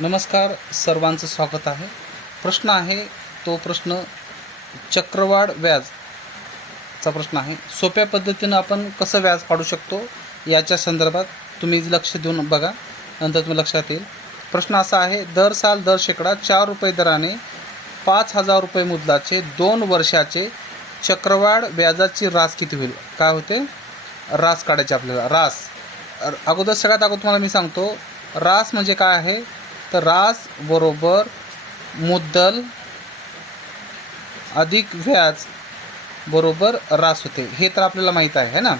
नमस्कार सर्वांचं स्वागत आहे. प्रश्न आहे तो प्रश्न चक्रवाढ व्याजचा प्रश्न आहे. सोप्या पद्धतीनं आपण कसं व्याज काढू शकतो याच्या संदर्भात तुम्ही लक्ष देऊन बघा नंतर तुम्ही लक्षात येईल. प्रश्न असा आहे दर साल दर शेकडा चार रुपये दराने पाच हजार रुपये मुदलाचे दोन वर्षाचे चक्रवाढ व्याजाची रास किती होईल? काय होते? रास काढायची आपल्याला. रास. अगोदर सगळ्यात अगोदर तुम्हाला मी सांगतो रास म्हणजे काय आहे? तर रास बरोबर मुद्दल अधिक व्याज बरोबर रास होते. हे तर आपल्याला माहीत आहे है ना?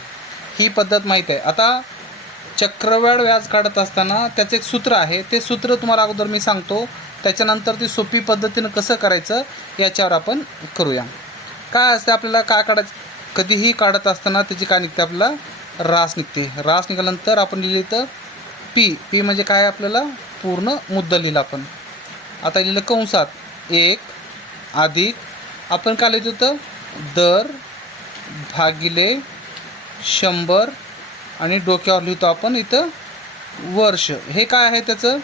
ही पद्धत माहीत आहे. आता चक्रवाढ व्याज काढत असताना त्याचं एक सूत्र आहे. ते सूत्र तुम्हाला अगोदर मी सांगतो. त्याच्यानंतर ती सोपी पद्धतीनं कसं करायचं याच्यावर आपण करूया. काय असते आपल्याला? काय काढायचं? कधीही काढत असताना त्याची काय निघते आपल्याला? रास निघते. रास निघाल्यानंतर आपण लिहिली तर पी. पी म्हणजे काय आपल्याला? पूर्ण मुद्दा लिहिला आपण. आता लिहिलं कंसात एक अधिक आपण काय लिहितो तर दर भागिले शंभर आणि डोक्यावर लिहितो आपण इथं वर्ष. हे काय आहे त्याचं?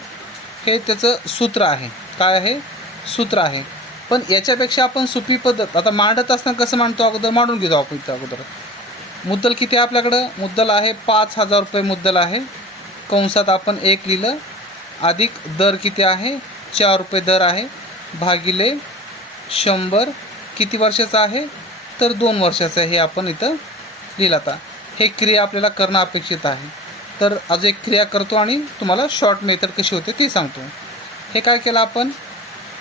हे त्याचं सूत्र आहे. काय आहे? सूत्र आहे. पण याच्यापेक्षा आपण सोपी पद्धत आता मांडत असताना कसं मांडतो अगोदर? मांडून घेतो आपण इथं अगोदर. मुद्दल किती आहे आपल्याकडं? मुद्दल आहे पाच हजार रुपये मुद्दल आहे. कंसात आपण एक लिहिलं अधिक दर किती आहे? चार रुपये दर आहे. भागिले शंभर किती वर्षाचं आहे? तर दोन वर्षाचं आहे हे आपण इथं लिहिलं आता. हे क्रिया आपल्याला करणं अपेक्षित आहे. तर आज एक क्रिया करतो आणि तुम्हाला शॉर्ट मेथड कशी होते ती सांगतो. हे काय केलं आपण?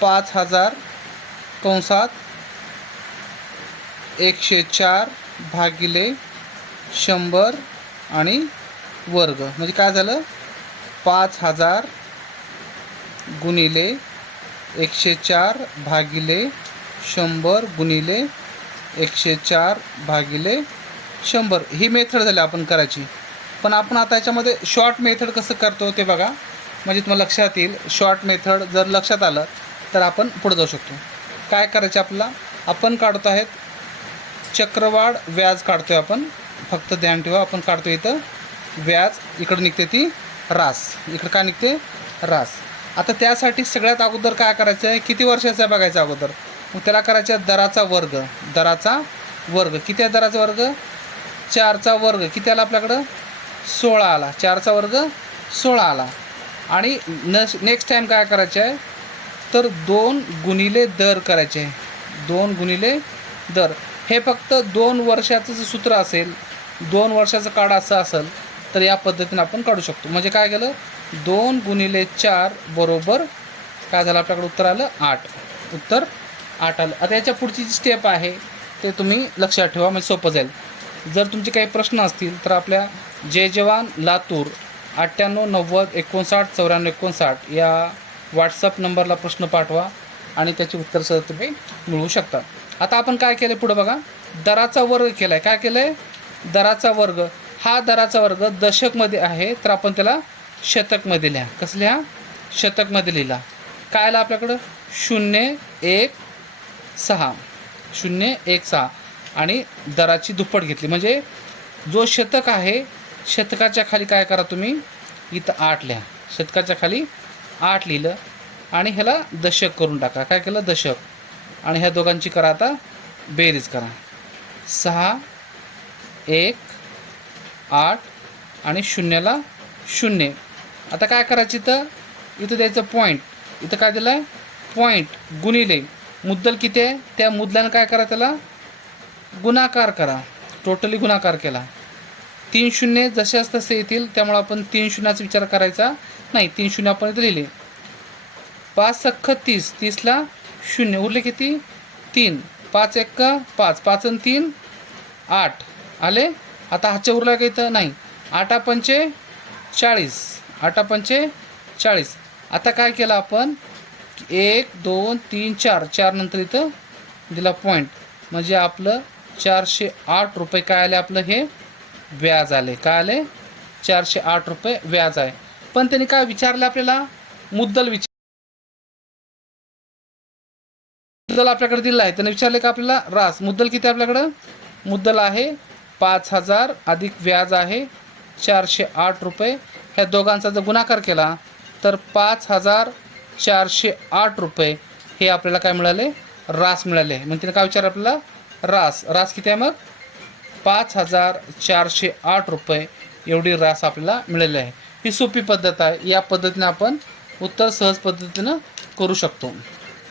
पाच हजार कंसात एकशे चार भागिले शंभर आणि वर्ग. म्हणजे काय झालं? पाच हजार गुणिले एकशे चार भागिले शंभर गुणिले एकशे चार भागिले शंभर. ही मेथड झाली आपण करायची. पण आपण आता याच्यामध्ये शॉर्ट मेथड कसं करतो ते बघा. म्हणजे तुम्हाला लक्षात येईल शॉर्ट मेथड जर लक्षात आलं तर आपण पुढे जाऊ शकतो. काय करायचं आपल्याला? आपण काढतो आहेत चक्रवाढ व्याज काढतोय आपण. फक्त ध्यान ठेवा आपण काढतो इथं. व्याज इकडं निघते ती रास इकडं काय निघते? रास आता त्यासाठी सगळ्यात अगोदर काय करायचं आहे? किती वर्षाचं आहे बघायचं अगोदर? मग त्याला करायचं आहे दराचा वर्ग. दराचा वर्ग. किती आहे दराचा वर्ग? चारचा वर्ग. किती आला आपल्याकडं? सोळा आला. चारचा वर्ग सोळा आला. आणि न नेक्स्ट टाईम काय करायचं आहे? तर दोन गुणिले दर करायचे. आहे दोन गुणिले दर. हे फक्त दोन वर्षाचं जर सूत्र असेल दोन वर्षाचं काढ असं असेल तर या पद्धतीने आपण काढू शकतो. म्हणजे काय केलं? दोन गुणिले चार बरोबर काय झालं? आपल्याकडे उत्तर आलं आठ. उत्तर आठ आलं. आता याच्या पुढची जी स्टेप आहे ते तुम्ही लक्षात ठेवा म्हणजे सोपं जाईल. जर तुमचे काही प्रश्न असतील तर आपल्या जय जवान लातूर अठ्ठ्याण्णव नव्वद एकोणसाठ चौऱ्याण्णव एकोणसाठ या व्हॉट्सअप नंबरला प्रश्न पाठवा आणि त्याची उत्तर सुद्धा तुम्ही मिळवू शकता. आता आपण काय केलं पुढं बघा? दराचा वर्ग केला आहे काय केलं आहे दराचा वर्ग. हा दराचा वर्ग दशकमध्ये आहे तर आपण त्याला शतकमध्ये लिहा कसल्या? शतकमध्ये लिहिला. काय आलं आपल्याकडं? शून्य एक सहा. शून्य एक सहा. आणि दराची दुप्पट घेतली. म्हणजे जो शतक आहे शतकाच्या खाली काय करा तुम्ही? इथं आठ लिहा. शतकाच्या खाली आठ लिहिलं. आणि ह्याला दशक करून टाका. काय केलं? दशक. आणि ह्या दोघांची करा आता. बेरीज करा. सहा एक आठ आणि शून्याला शून्य. आता काय करायचं इथं? इथं द्यायचं पॉईंट इथं काय दिलं आहे पॉईंट गुणिले. मुद्दल किती आहे? त्या मुद्दलानं काय करा त्याला? गुणाकार करा. टोटली गुणाकार केला. तीन शून्य जशाच तसे येतील त्यामुळे आपण तीन शून्याचा विचार करायचा नाही. तीन शून्य आपण इथं लिहिले. पाच सख्ख तीस. तीसला शून्य. उरले किती? तीन. पाच एक पाच. पाच आणि तीन आठ. आले? आता हातच्या उरला का इथं? नाही. आठा पंचे चाळीस. आठा पंचे चाळीस. आता काय केलं आपण? एक दोन तीन चार. चार नंतर इथं दिला पॉईंट म्हणजे आपलं चारशे आठ रुपये काय आले? आपलं हे व्याज आले. काय आले? चारशे आठ रुपये व्याज आहे. पण त्यांनी काय विचारलं आपल्याला? मुद्दल विचार मुद्दल आपल्याकडे दिला आहे. त्यांनी विचारले का आपल्याला? रास. मुद्दल किती आहे आपल्याकडं? मुद्दल आहे पाच हजार अधिक व्याज आहे चारशे आठ रुपये. या दोघांचा जर गुणाकार केला तर पाच हजार चारशे आठ रुपये हे आपल्याला काय मिळाले? रास मिळाले. मग तिने काय विचार आपल्याला? रास. रास किती आहे मग? पाच हजार चारशे आठ रुपये एवढी रास आपल्याला मिळाली आहे. ही सोपी पद्धत आहे. या पद्धतीने आपण उत्तर सहज पद्धतीनं करू शकतो.